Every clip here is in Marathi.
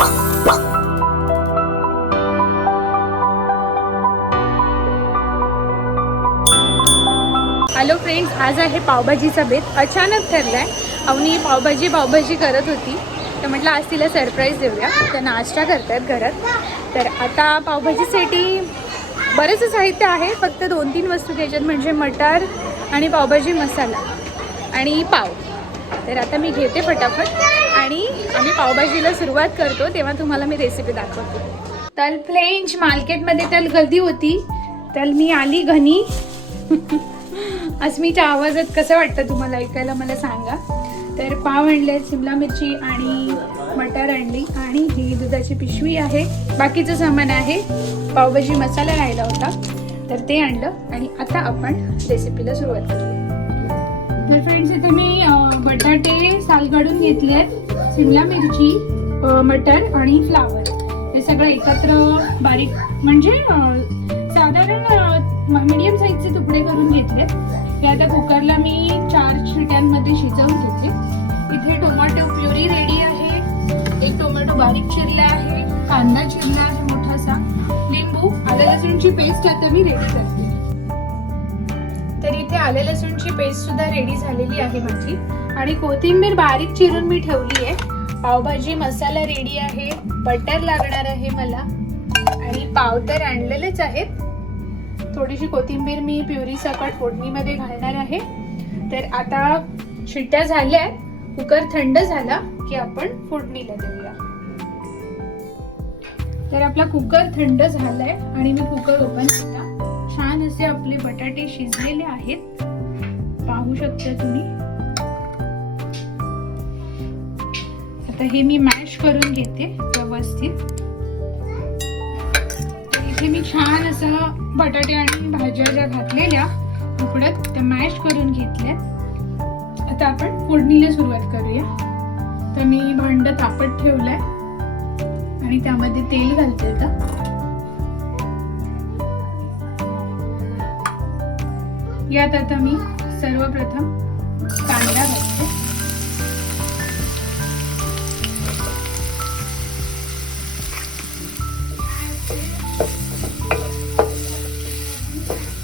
हॅलो फ्रेंड्स आज आहे पावभाजीचा बेत. अचानक ठरलाय. अवनी पावभाजी पावभाजी करत होती. तर म्हटलं आज तिला सरप्राईज देऊया. तर नाश्ता करतात घरात. तर आता पावभाजीसाठी बरेच साहित्य आहे. फक्त दोन तीन वस्तू घ्यायच्यात. म्हणजे मटार आणि पावभाजी मसाला आणि पाव. तर आता मी घेते फटाफट आणि आम्ही पावभाजीला सुरुवात करतो तेव्हा तुम्हाला मी रेसिपी दाखवते. तल फ्रेंच मार्केटमध्ये तल गर्दी होती तर मी आली घनी. अस्मीच्या आवाजात कसं वाटतं तुम्हाला ऐकायला मला सांगा. तर पाव आणले शिमला मिरची आणि मटार आणली आणि ही दुधाची पिशवी आहे. बाकीचं सामान आहे. पावभाजी मसाला राहिला होता. तर ते आणलं आणि आता आपण रेसिपीला सुरुवात करूया. तर फ्रेंड्स इथे मी बटाटे सालगडून घेतले आहेत. शिमला मिरची मटर आणि फ्लावर. हे सगळं एकत्र बारीक म्हणजे साधारण मीडियम साईजचे तुकडे आले लसूणची पेस्ट सुद्धा रेडी झालेली आहे माझी. आणि कोथिंबीर बारीक चिरून मी ठेवली आहे. पावभाजी मसाला रेडी आहे. बटर लागणार आहे मला. आणि पाव तर आणलेलेच आहेत. थोडीशी कोथिंबीर मी प्युरी सकट फोडणीमध्ये घालणार आहे. तर आता शिट्ट्या झाल्या कुकर थंड झाला की आपण फोडणीला देऊया. तर आपला कुकर थंड झालाय आणि मी कुकर ओपन केला छान असे आपले बटाटे शिजलेले आहेत. पाहू शकता तुम्ही. आता हे मी मॅश करून घेते व्यवस्थित. इथे मी छान असं बटाटे आणि भाज्या ज्या घातलेल्या उकडत त्या मॅश करून घेतल्या. आता आपण फोडणीला सुरुवात करूया. तर मी भांड तापत ठेवलंय. आणि त्यामध्ये तेल घालते आता. यात आता मी सर्वप्रथम कांदा घालते.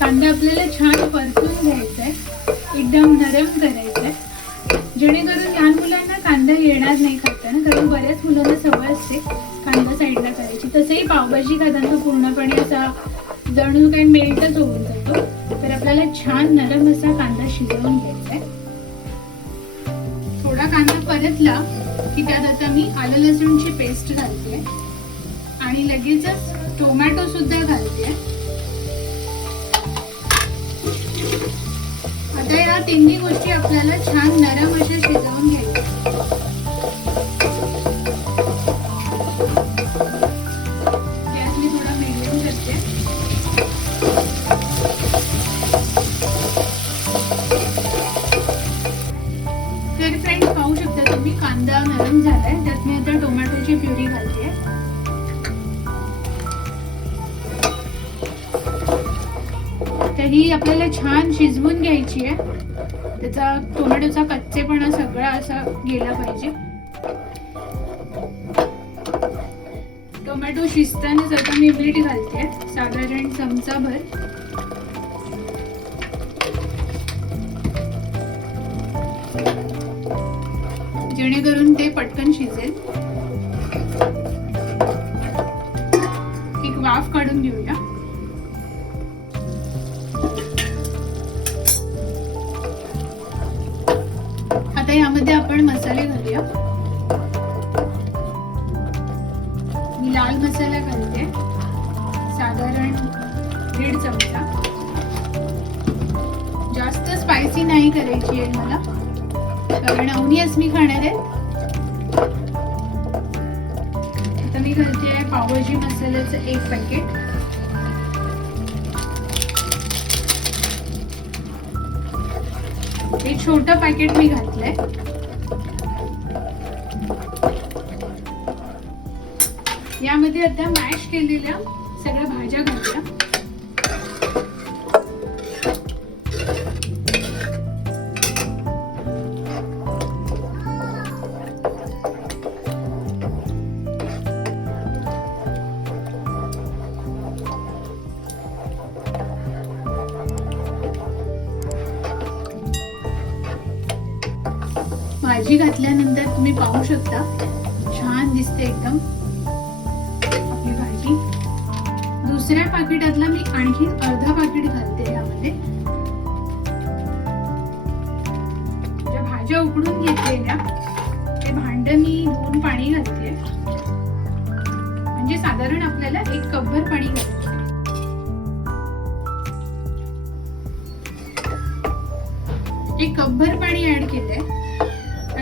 कांदा आपल्याला छान परतून घ्यायचा आहे एकदम नरम करायचा आहे जेणेकरून लहान मुलांना कांदा येणार नाही खाताना कारण बऱ्याच मुलांना सवय असते कांदा साईडला करायची. तसंही पावभाजी खाताना पूर्णपणे असा जणू काही मेल्टच होऊन जातो. तर आपल्याला छान नरम असा कांदा शिजवून घ्यायचा आहे. थोडा कांदा परतला की त्यात आता मी आलं लसूणची पेस्ट घालते आणि लगेचच टोमॅटो सुद्धा घालते आता या तिन्ही गोष्टी आपल्याला छान नरम अशा शिजवून घ्यायच्या पाहू कांदा नरम झालाय. त्यात मी आता टोमॅटोची प्युरी घालते. तर ही आपल्याला छान शिजवून घ्यायची आहे. त्याचा टोमॅटोचा कच्चेपणा सगळा असा गेला पाहिजे. टोमॅटो शिजतानाच आता मी मीठ घालते. साधारण चमचाभर. जेणेकरून ते पटकन शिजेल. एक वाफ काढून घेऊया. आता यामध्ये आपण मसाले घालूया. मी लाल मसाला घालते. साधारण दीड चमचा. जास्त स्पायसी नाही करायची आहे मला. कारण अवनीच मी खाणार आहे आता मी घालते आहे पावभाजी मसाल्याचं एक पॅकेट हे छोटं पॅकेट मी घातलंय. यामध्ये आता मॅश केलेल्या भाजी घातल्यानंतर तुम्ही पाहू शकता. छान दिसते एकदम. आपली भाजी. दुसऱ्या पाकिटातला मी आणखी अर्धा पाकिट घालते यामध्ये. ज्या भाज्या उकडून घेतलेल्या ते भांड मी दोन पाणी घालते म्हणजे साधारण आपल्याला एक कपभर पाणी घालते एक कपभर पाणी ऍड केलंय.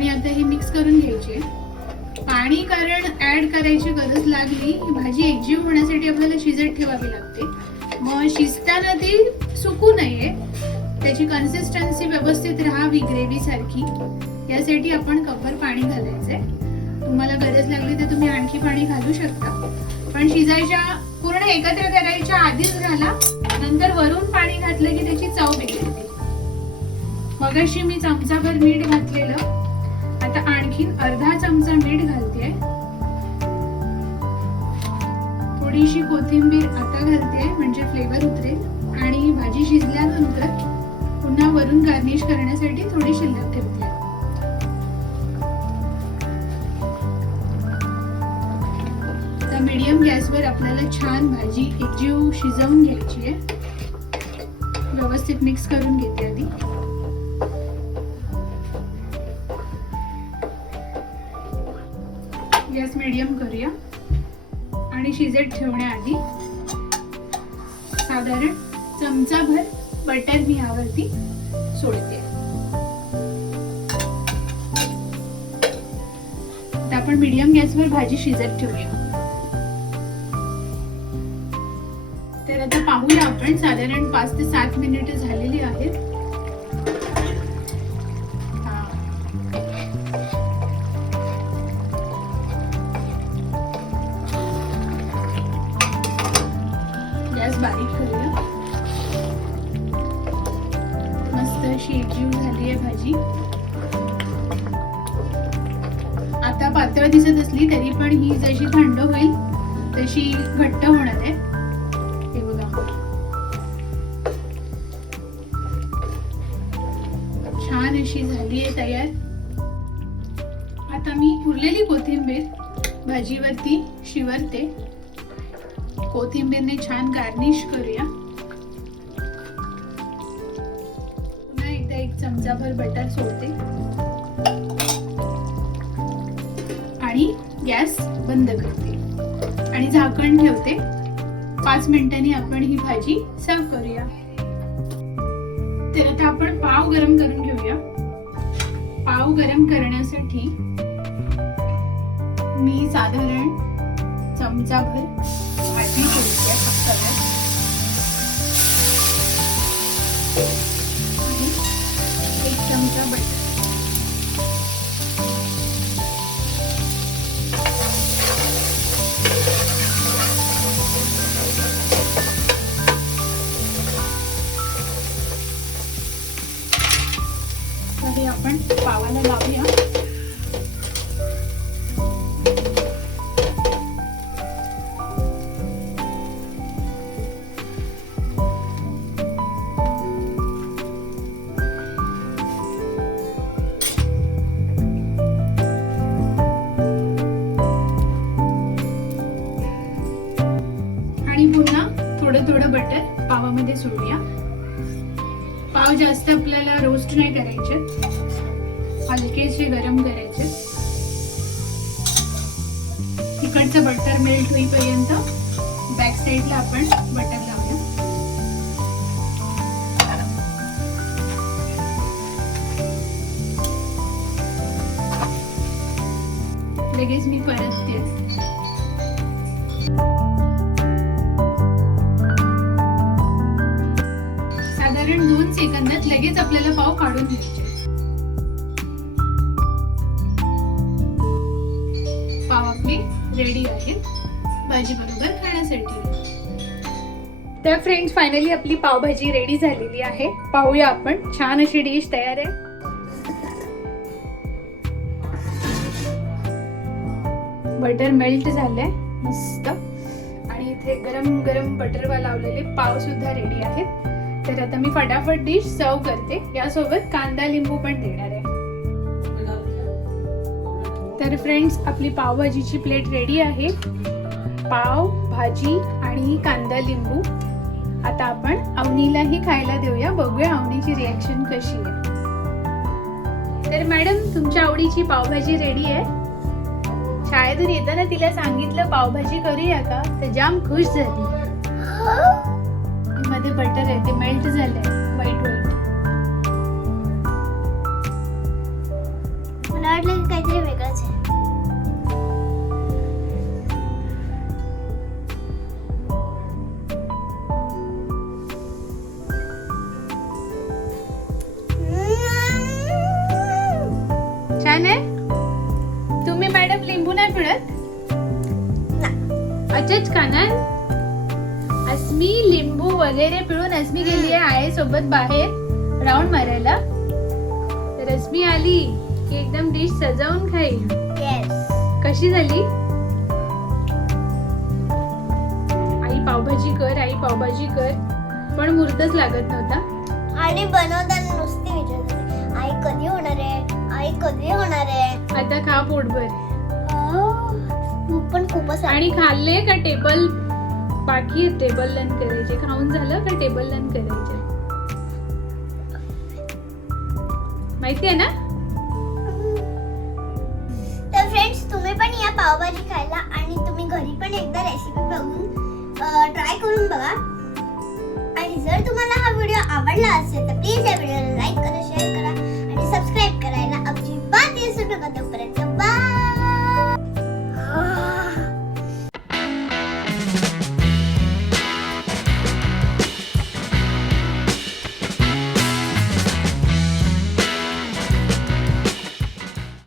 आणि आता हे मिक्स करून घ्यायचे. पाणी कारण ऍड करायची गरज लागली. भाजी एकजीव होण्यासाठी आपल्याला शिजत ठेवावी लागते. मग शिजताना ती सुकू नये. त्याची कन्सिस्टन्सी व्यवस्थित राहावी ग्रेव्ही सारखी. यासाठी आपण कपर पाणी घालायचंय. तुम्हाला गरज लागली तर तुम्ही आणखी पाणी घालू शकता. पण शिजायच्या पूर्ण एकत्र करायच्या आधीच घाला. नंतर वरून पाणी घातलं की त्याची चव बिघडते. मगाशी मी चमचाभर मीठ घातलेलं. आणखीन अर्धा चमचा मीठ घालते. थोडीशी कोथिंबीर आता घालते म्हणजे फ्लेवर उतरेल. आणि भाजी शिजल्यानंतर पुन्हा वरून गार्निश करण्यासाठी थोडी शिल्लक ठेवते. आता मीडियम गॅसवर आपल्याला छान भाजी एकजीव शिजवून घ्यायची आहे. व्यवस्थित मिक्स करून घेते आधी. मीडियम करूया. आणि शिजत ठेवण्याआधी साधारण चमचाभर बटर मी यावरती सोडते. आता आपण मीडियम गॅसवर भाजी शिजत ठेवूया. तर आता पाहूया आपण साधारण पाच ते सात मिनिटं झालेली आहेत. झाली आता पातळ दिसत असली तरी पण ही जशी थंड होईल तशी घट्ट होणार आहे. हे बघा. छान अशी झाली आहे तयार. आता मी उरलेली कोथिंबीर भाजीवरती शिवरते. कोथिंबीरने छान गार्निश करूया. चमचाभर बटर सोडते. आणि गॅस बंद करते. आणि झाकण ठेवते. पाच मिनिटांनी आपण ही भाजी सर्व करूया. तर आता आपण पाव गरम करून घेऊया. पाव गरम करण्यासाठी मी साधारण चमचाभर भाजी ठेवते तव्यात चमचा आपण पावाला लावूया? आपल्याला नाही करायचे. हलकेचे गरम करायचे. तिकडचं बटर मेल्ट होईपर्यंत बॅक साईडला आपण बटर लावूया. लगेच मी परत तेच तर फ्रेंड्स फायनली आपली पावभाजी रेडी झालेली आहे. पाहूया आपण. छान अशी डिश तयार आहे. बटर मेल्ट झालंय. मस्त. आणि इथे गरम गरम बटरवा लावलेले पाव सुद्धा रेडी आहेत. तर आता मी फटाफट डिश सर्व करते. यासोबत कांदा लिंबू पण देणार आहे. तर फ्रेंड्स आपली पावभाजीची प्लेट रेडी आहे. पाव भाजी आणि कांदा लिंबू. आता आपण अवनीलाही खायला देऊया. बघूया अवनीची रिॲक्शन कशी आहे. तर मॅडम तुमच्या आवडीची पावभाजी रेडी आहे? शाळेतून येताना तिला सांगितलं पावभाजी करूया का? तर जाम खुश झाली. मध्ये बटर आहे ते मेल्ट झालंय वाईट वाईट मला वाटलं काहीतरी वेगळंच आहे. अच्छाच खाणार अस्मी लिंबू वगैरे पिळून अस्मी गेली आहे आहे सोबत बाहेर राऊंड मारायला. तर आली की एकदम डिश सजावून खाईल. कशी झाली? आई पावभाजी कर आई पावभाजी कर. पण मुहूर्तच लागत नव्हता. आणि बनवताना नुसती विचारत होती, आई कधी होणार आहे? आई कधी होणार आहे? आता खा पोटभर. भूक पण खूपच. आणि खाल्ले का टेबल बाकी टेबल लन करायचे. खाऊन झालं का टेबल लन करायचे? माहिती आहे ना? तर फ्रेंड्स तुम्ही पण या पावभाजी खायला आणि तुम्ही घरी पण एकदा रेसिपी बघून ट्राय करून बघा. आणि जर तुम्हाला हा व्हिडिओ आवडला असेल तर प्लीज या व्हिडिओला लाईक